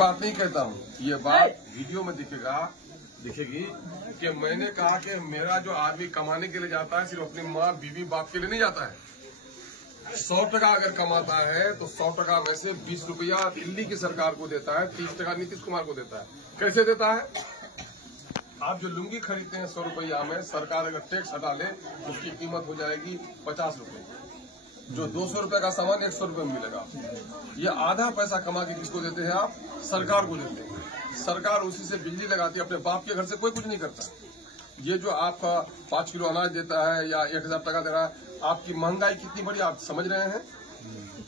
बात नहीं कहता हूँ, ये बात वीडियो में दिखेगी कि मैंने कहा कि मेरा जो आदमी कमाने के लिए जाता है सिर्फ अपनी माँ बीवी बाप के लिए नहीं जाता है। 100 टका अगर कमाता है तो 100 टका में से 20 रुपया दिल्ली की सरकार को देता है, 30 टका नीतीश कुमार को देता है। कैसे देता है? आप जो लुंगी खरीदते हैं 100 रुपया में, सरकार अगर टैक्स हटा ले तो उसकी कीमत हो जाएगी 50 रुपए। जो 200 रुपए का सामान 100 रुपए में मिलेगा। ये आधा पैसा कमा के किसको देते हैं आप? सरकार को देते हैं। सरकार उसी से बिजली लगाती है, अपने बाप के घर से कोई कुछ नहीं करता। ये जो आपका 5 किलो अनाज देता है या 1000 टका दे रहा है, आपकी महंगाई कितनी बड़ी आप समझ रहे हैं?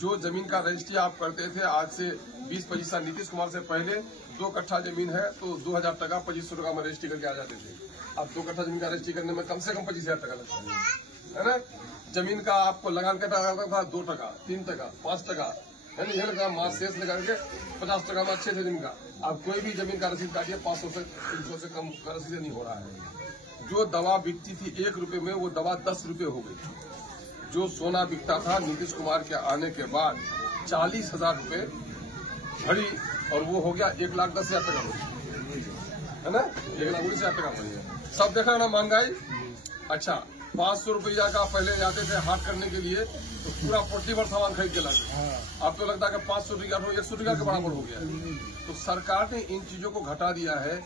जो जमीन का रजिस्ट्री आप करते थे आज से 20-25 साल नीतीश कुमार से पहले, 2 कट्ठा जमीन है तो 2000 टका 2500 टका में रजिस्ट्री करके आ जाते थे। अब 2 कट्ठा जमीन का रजिस्ट्री करने में कम से कम 25,000 टका लगता है ना। जमीन का आपको लगान कटा था 2 टका, 3 टका, 5 टका, है ना। ये लगा माँ शेष लगा के 50 टका में अच्छे से जमीन का। अब कोई भी जमीन का रसीद काटिए 500 से 300 से कम का रसीद नहीं हो रहा है। जो दवा बिकती थी 1 रुपए में, वो दवा 10 रुपए हो गई। जो सोना बिकता था नीतीश कुमार के आने के बाद 40,000 रुपए भरी, और वो हो गया 1,10,000 टका है ना। 1,19,000 टका भरी है। सब देखा ना महंगाई। अच्छा, 500 रुपया का पहले जाते थे हाट करने के लिए तो पूरा पोटली भर सामान खरीद के लाते। अब तो लगता है कि 500 रुपया 100 रुपया के बराबर हो गया। तो सरकार ने इन चीजों को घटा दिया है।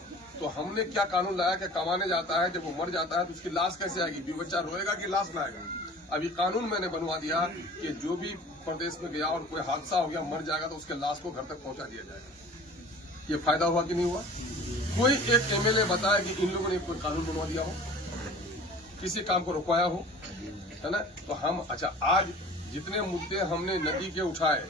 तो हमने क्या कानून लाया कि कमाने जाता है, जब वो मर जाता है तो उसकी लाश कैसे आएगी? बीवी बच्चा रोएगा कि लाश लाएगा? अभी कानून मैंने बनवा दिया कि जो भी प्रदेश में गया और कोई हादसा हो गया, मर जाएगा, तो उसके लाश को घर तक पहुंचा दिया जाएगा। ये फायदा हुआ कि नहीं हुआ? कोई एक एमएलए बताया कि इन लोगों ने कोई कानून बनवा दिया हो, किसी काम को रुकवाया हो, है ना। तो हम आज जितने मुद्दे हमने नदी के उठाए,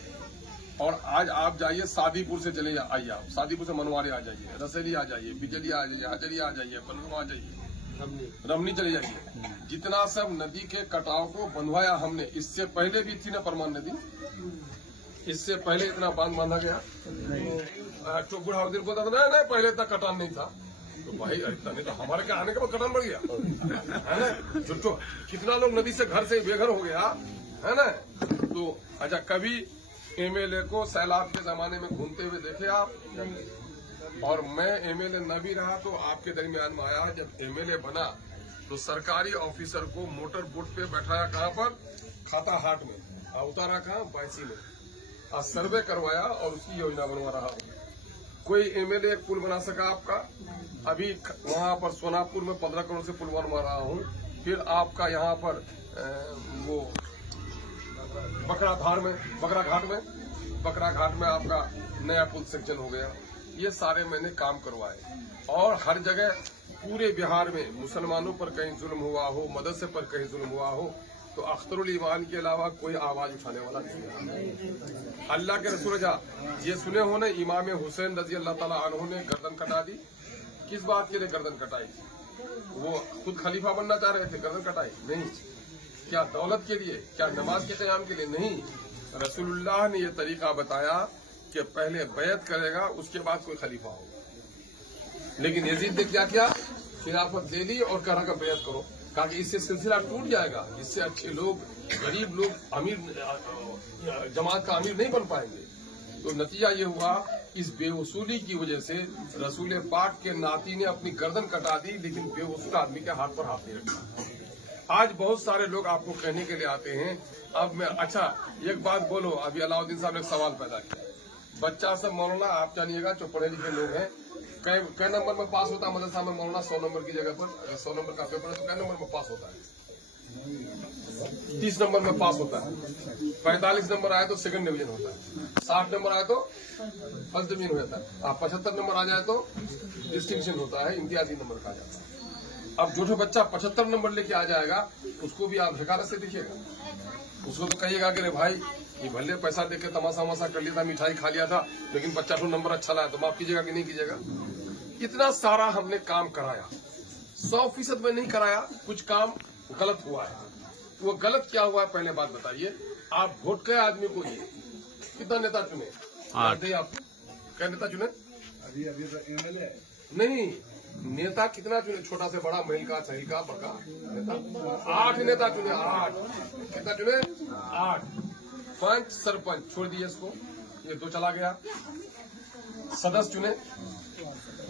और आज आप जाइए शादीपुर से चले आइए, आप शादीपुर से मनवाड़े आ जाइए, रसैली आ जाइए, बिजली आ जाइए, हजरिया आ जाइए, पलवा आ जाइए, रमनी चले जाइए। जितना सब नदी के कटाव को बंधवाया हमने। इससे पहले भी थी ना परमान नदी, इससे पहले इतना बांध बांधा गया। तो बुढ़ावदिर बोलता था नहीं पहले इतना कटान नहीं था। तो भाई नहीं तो हमारे क्या आने के बाद कटान बढ़ गया है ना। जो कितना लोग नदी से घर से बेघर हो गया है ना। तो अच्छा, कभी एमएलए को सैलाब के जमाने में घूमते हुए देखे आप? और मैं एमएलए न भी रहा तो आपके दरमियान में आया। जब एमएलए बना तो सरकारी ऑफिसर को मोटर बोट पे बैठाया, कहाँ पर? खाता हाट में, उतारा कहाँ? बायसी में, सर्वे करवाया और उसकी योजना बनवा रहा हूँ। कोई एमएलए एक पुल बना सका आपका? अभी वहाँ पर सोनापुर में 15 करोड़ से पुल बनवा रहा हूँ। फिर आपका यहाँ पर वो बकरा घाट में आपका नया पुल सेक्शन हो गया। ये सारे मैंने काम करवाए। और हर जगह पूरे बिहार में मुसलमानों पर कहीं जुल्म हुआ हो, मदरसे पर कहीं जुल्म हुआ हो, तो अख्तरुल ईमान के अलावा कोई आवाज उठाने वाला नहीं है। अल्लाह के रसूल ये सुने हो ना, इमाम हुसैन रजी अल्लाह ताला अन्हु ने गर्दन कटा दी। किस बात के लिए गर्दन कटाई? वो खुद खलीफा बनना चाह रहे थे, गर्दन कटाई? नहीं। क्या दौलत के लिए? क्या नमाज के क़याम के लिए? नहीं। रसूलुल्लाह ने ये तरीका बताया कि पहले बैत करेगा, उसके बाद कोई खलीफा होगा। लेकिन यजीद ने क्या किया? खिलाफत ले ली और कहा कि बैत करो। कहा कि इससे सिलसिला टूट जाएगा, इससे अच्छे लोग, गरीब लोग अमीर जमात का अमीर नहीं बन पाएंगे। तो नतीजा ये हुआ, इस बेवसूली की वजह से रसूल पाक के नाती ने अपनी गर्दन कटा दी, लेकिन बेवसूल आदमी के हाथ पर हाथ नहीं रखा। आज बहुत सारे लोग आपको कहने के लिए आते हैं। अब मैं एक बात बोलो, अभी अलाउद्दीन साहब ने एक सवाल पैदा किया। बच्चा सब मौलाना, आप जानिएगा जो पढ़े लिखे लोग हैं, कै नंबर में पास होता है मदरसा में मौलाना? 100 नंबर की जगह पर अगर 100 नंबर का पेपर है तो कै नंबर में पास होता है? 30 नंबर में पास होता है। 45 नंबर आए तो सेकंड डिवीजन होता है। 60 नंबर आए तो फर्स्ट डिवीजन हो जाता है। 75 नंबर आ जाए तो डिस्टिंक्शन होता है, इम्तियाजी नंबर का आ जाता है। अब जो बच्चा 75 नंबर लेके आ जाएगा, उसको भी आप हकारत से दिखेगा। उसको तो कहिएगा कि रे भाई, ये भले पैसा देके तमाशा वमाशा कर लिया था, मिठाई खा लिया था, लेकिन बच्चा तो नंबर अच्छा लाया, तो माफ कीजिएगा कि नहीं कीजिएगा? इतना सारा हमने काम कराया, 100% में नहीं कराया, कुछ काम गलत हुआ है। वो गलत क्या हुआ है पहले बात बताइए। आप वोट के आदमी को ये कितना नेता चुने? आप क्या नेता चुने? अभी तो एमएलए नहीं, नेता कितना चुने? छोटा से बड़ा, महिल का, सही का, बड़का नेता 8 नेता चुने। 8 कितना चुने? 8। 5 सरपंच छोड़ दिए इसको, ये 2 चला गया। सदस्य चुने,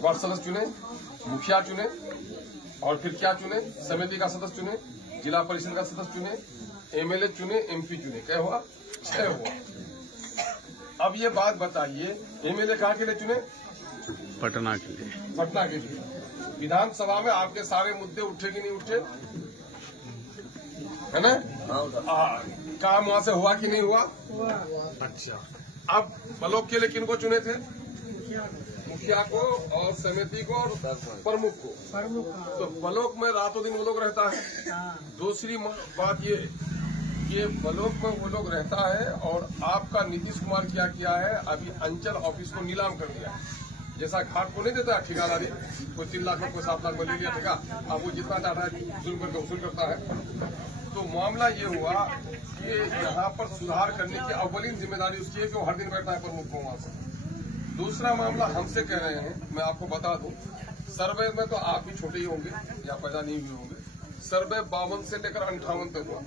वार्ड सदस्य चुने, मुखिया चुने, और फिर क्या चुने, समिति का सदस्य चुने, जिला परिषद का सदस्य चुने, एमएलए चुने, एमपी चुने। क्या हुआ? 6 हुआ। अब ये बात बताइए, एमएलए कहाँ के लिए चुने? पटना के लिए। पटना के लिए। विधानसभा में आपके सारे मुद्दे उठे कि नहीं उठे? है ना? काम वहां से हुआ कि नहीं हुआ? अच्छा, अब ब्लॉक के लिए किनको चुने थे? मुखिया को और समिति को और प्रमुख को। तो ब्लॉक में रातों दिन वो लोग रहता है। दूसरी बात ये ब्लॉक में वो लोग रहता है, और आपका नीतीश कुमार क्या किया है, अभी अंचल ऑफिस को नीलाम कर दिया है। जैसा घाट को नहीं देता ठेकेदारी, कोई 3 लाख में, कोई 7 लाख में ले लिया ठेका, अब वो जितना चाहता है जुल्म करके वसूल करता है। तो मामला ये हुआ कि यहाँ पर सुधार करने की अव्वलीन जिम्मेदारी उसकी है कि वो हर दिन बैठता है प्रमुख को वहां से। दूसरा मामला हमसे कह रहे हैं, मैं आपको बता दूं, सर्वे में तो आप भी छोटे ही होंगे या पैदा नहीं हुए होंगे। सर्वे 52 से लेकर 58 तक हुआ,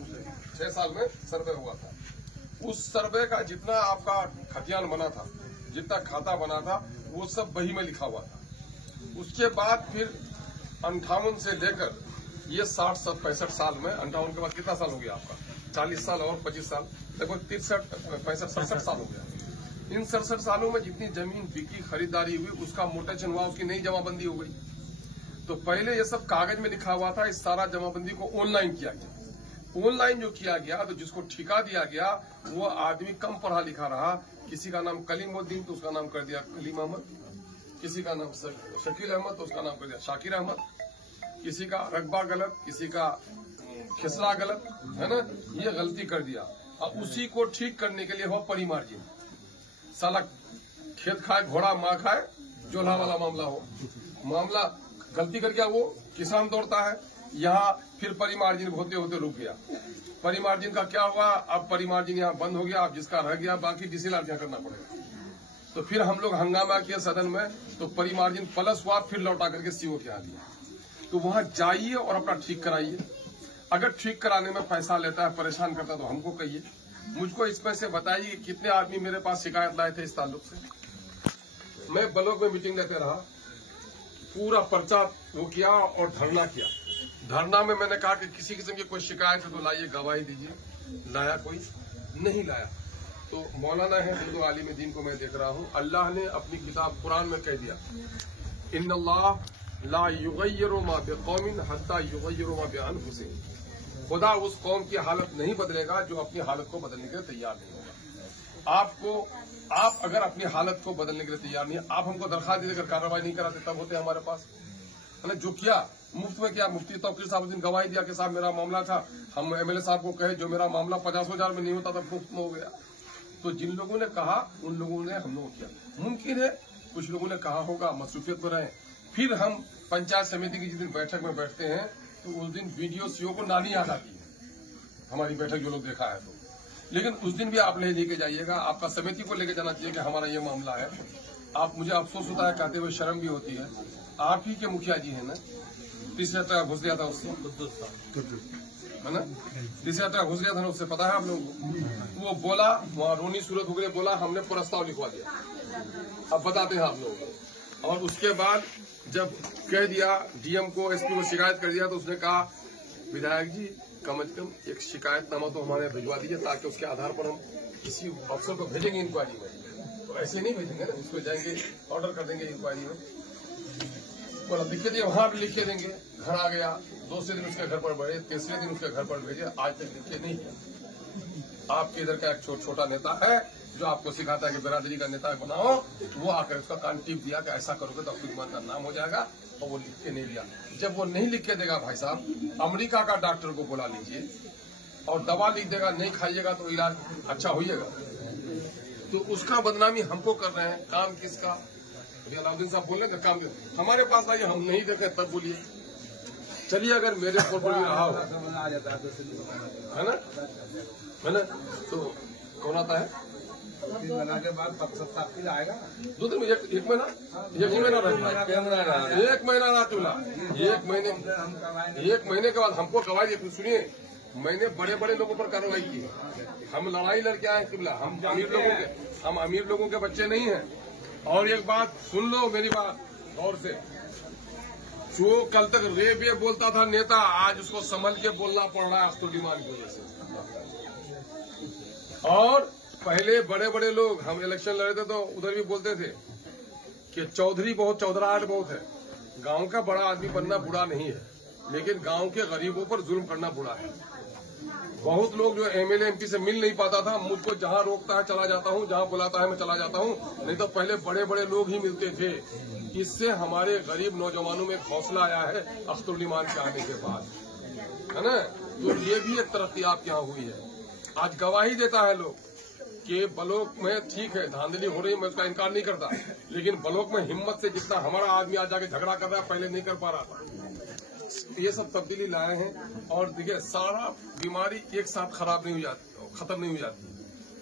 6 साल में सर्वे हुआ था। उस सर्वे का जितना आपका खतियान बना था, जितना खाता बना था, वो सब बही में लिखा हुआ था। उसके बाद फिर 58 से लेकर ये 60-65 साल में, 58 के बाद कितना साल हो गया आपका? 40 साल और 25 साल, लगभग 63-65-67 साल हो गया। इन 67 सालों में जितनी जमीन बिकी, खरीदारी हुई, उसका मोटेशन हुआ, उसकी नई जमाबंदी हो गई। तो पहले ये सब कागज में लिखा हुआ था, इस सारा जमाबंदी को ऑनलाइन किया गया। ऑनलाइन जो किया गया, तो जिसको ठेका दिया गया वो आदमी कम पढ़ा लिखा रहा। किसी का नाम कलीमुद्दीन, तो उसका नाम कर दिया कलीम अहमद। किसी का नाम शकील अहमद, तो उसका नाम कर दिया शाकिर अहमद। किसी का रकबा गलत, किसी का खिसरा गलत, है ना, ये गलती कर दिया। अब उसी को ठीक करने के लिए हुआ परिमार्जिन। साला खेत खाए घोड़ा माँ खाए, जोल्हा वाला मामला हो। मामला गलती कर गया वो, किसान दौड़ता है, यहाँ फिर परिमार्जिन होते होते रुक गया। परिमार्जिन का क्या हुआ? अब परिमार्जिन यहाँ बंद हो गया। अब जिसका रह गया बाकी डीसीएल क्या करना पड़ेगा। तो फिर हम लोग हंगामा किया सदन में, तो परिमार्जिन प्लस हुआ, फिर लौटा करके सीओ के यहाँ दिया। तो वहां जाइए और अपना ठीक कराइए। अगर ठीक कराने में पैसा लेता है, परेशान करता है, तो हमको कहिए। मुझको इसमें से बताइए कितने आदमी मेरे पास शिकायत लाए थे इस ताल्लुक से। मैं ब्लॉक में मीटिंग लेते रहा, पूरा पर्चा वो किया और धरना किया। धरना में मैंने कहा कि किसी किस्म की कोई शिकायत है तो लाइए, गवाही दीजिए। लाया कोई? नहीं लाया। तो मौलाना है उर्दू आलिम दीन को मैं देख रहा हूँ, अल्लाह ने अपनी किताब कुरान में कह दिया, इन्नल्लाह ला युगय्यिरु मा बिक़ौमिन हत्ता युगय्यिरु मा बिअनफुसिहिम। खुदा उस कौम की हालत नहीं बदलेगा जो अपनी हालत को बदलने के लिए तैयार नहीं होगा। आप अगर अपनी हालत को बदलने के लिए तैयार नहीं है, आप हमको दरखास्त देकर कार्रवाई नहीं कराते, तब होते हमारे पास। मैंने जो किया मुफ्त में किया। मुफ्ती तौकीर साहब उस दिन गवाही दिया कि साहब मेरा मामला था, हम एमएलए साहब को कहे जो मेरा मामला 50,000 में नहीं होता था, मुफ्त में हो गया। तो जिन लोगों ने कहा उन लोगों ने हम लोग किया। मुमकिन है कुछ लोगों ने कहा होगा, मसरूफियत में रहे। फिर हम पंचायत समिति की जिस दिन बैठक में बैठते हैं, तो उस दिन वीडियो सीओ को नानी याद आती है, हमारी बैठक जो लोग देखा है। तो लेकिन उस दिन भी आप नहीं लेके जाइएगा, आपका समिति को लेके जाना चाहिए कि हमारा ये मामला है। आप, मुझे अफसोस होता है कहते हुए, शर्म भी होती है। आप ही के मुखिया जी है ना, 30,000 टका घुस गया था उससे, है ना, 30,000 टका घुस गया था ना उससे, पता है आप लोगों को। वो बोला, वहाँ रोनी सूरत हो गए, बोला हमने प्रस्ताव लिखवा दिया। अब बताते हैं आप लोग। और उसके बाद जब कह दिया, डीएम को, एसपी को शिकायत कर दिया, तो उसने कहा विधायक जी कम से कम एक शिकायतनामा तो हमारे भिजवा दीजिए, ताकि उसके आधार पर हम किसी अफसर को भेजेंगे इंक्वायरी में। तो ऐसे नहीं भेजेंगे ना, इसको जाएंगे ऑर्डर कर देंगे इंक्वायरी में, बोला लिख के दिए, वहां भी लिख के देंगे। घर आ गया, दूसरे दिन उसके घर पर बढ़े, तीसरे दिन उसके घर पर भेजे, आज तक लिखे नहीं है। आपके इधर का एक छोटा नेता है जो आपको सिखाता है कि बिरादरी का नेता बनाओ, वो आकर उसका कान टीप दिया कि ऐसा करोगे तो अब्दुल का नाम हो जाएगा, और वो लिख के नहीं दिया। जब वो नहीं लिख के देगा, भाई साहब अमेरिका का डॉक्टर को बुला लीजिए और दवा लिख देगा, नहीं खाइएगा तो इलाज अच्छा होइएगा। तो उसका बदनामी हमको कर रहे हैं। काम किसका? अलाउद्दीन साहब बोल रहे हैं काम हमारे पास आइए, हम नहीं देखे तब बोलिए। चलिए अगर मेरे फोन पर भी रहा हो, है ना, तो कौन आता है? 3 महीना के बाद 7 आएगा। 2 दिन में एक महीना, एक महीना रहा चूल्हा। 1 महीने के बाद हमको गवाही दी। सुनिए, मैंने बड़े बड़े लोगों पर कार्रवाई की। हम लड़ाई लड़के आए किबला, हम अमीर लोगों के बच्चे नहीं हैं। और एक बात सुन लो मेरी बात गौर से, जो कल तक रे बोलता था नेता, आज उसको संभल के बोलना पड़ रहा है अख्तुल-ईमान की वजह से। और पहले बड़े बड़े लोग, हम इलेक्शन लड़े थे तो उधर भी बोलते थे कि चौधरी बहुत चौधराहट बहुत है। गांव का बड़ा आदमी बनना बुरा नहीं है, लेकिन गांव के गरीबों पर जुल्म करना बुरा है। बहुत लोग जो एमएलए एमपी से मिल नहीं पाता था, मुझको जहां रोकता है चला जाता हूं, जहां बुलाता है मैं चला जाता हूं, नहीं तो पहले बड़े बड़े लोग ही मिलते थे। इससे हमारे गरीब नौजवानों में हौसला आया है अख्तुल-ईमान के आने के बाद, है ना। तो ये भी एक तरक्की आपके यहाँ हुई है। आज गवाही देता है लोग कि ब्लॉक में ठीक है धांधली हो रही है, मैं उसका इनकार नहीं करता, लेकिन ब्लॉक में हिम्मत से जितना हमारा आदमी आज जाके झगड़ा कर रहा है पहले नहीं कर पा रहा था। ये सब तब्दीली लाए हैं। और देखिए सारा बीमारी एक साथ खराब नहीं हो जाती, खत्म नहीं हो जाती,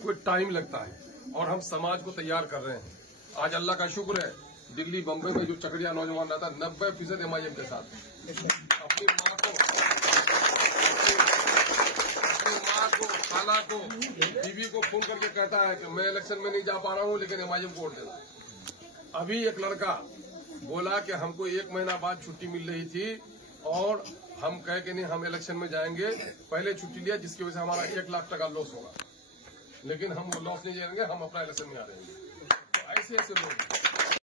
कोई टाइम लगता है। और हम समाज को तैयार कर रहे हैं। आज अल्लाह का शुक्र है, दिल्ली बम्बई में जो चकड़िया नौजवान रहता है 90% MIM के साथ अपनी माँ को खाला को बीवी को फोन करके कहता है कि मैं इलेक्शन में नहीं जा पा रहा हूँ, लेकिन MIM को वोट देना। अभी एक लड़का बोला कि हमको 1 महीना बाद छुट्टी मिल रही थी और हम कहे कि नहीं हम इलेक्शन में जाएंगे, पहले छुट्टी लिया जिसकी वजह से हमारा 1 लाख टका लॉस होगा, लेकिन हम वो लॉस नहीं जाएंगे, हम अपना इलेक्शन में आ रहेंगे। तो ऐसे लोग